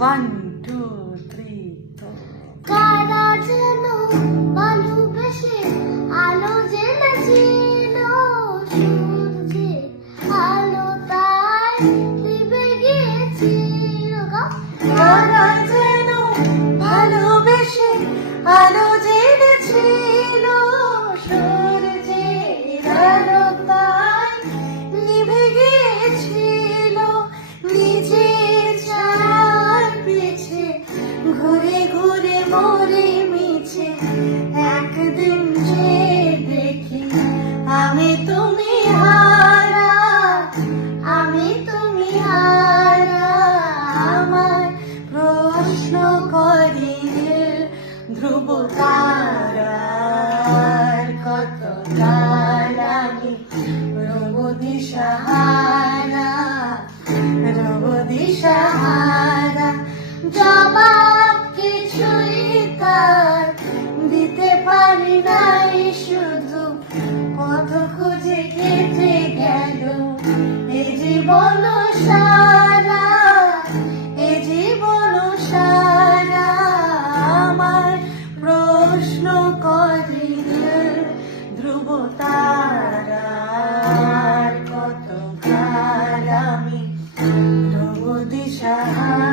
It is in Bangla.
1 2 3 কারা যেন ভালোবেসে আলো জ্বেলেছিল, সূর্যে আলো তাই নিভে গিয়েছিল। কারা যেন ভালোবেসে আলো জ্বেলেছিল, সূর্যের আলো তাই নিভে গিয়েছিল। নিজের ছায়ার পিছে ঘুরে ঘুরে মরে মিছে, একদিন যে দেখি আমি তুমি হারা, আমি তুমি হারা। আমার প্রশ্ন করি ধ্রুব তারার কত কাল আমি রব দিশাহারা, রব দিশাহারা। জবাব কিছুই তার দিতে পারি নাই, শুধু কত খুঁজে কেটে গেল এ জীবন সারা, এ জীবন সারা। আমার প্রশ্ন করি ধ্রুব তারার কত কাল আমি রব দিশাহারা।